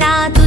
literato.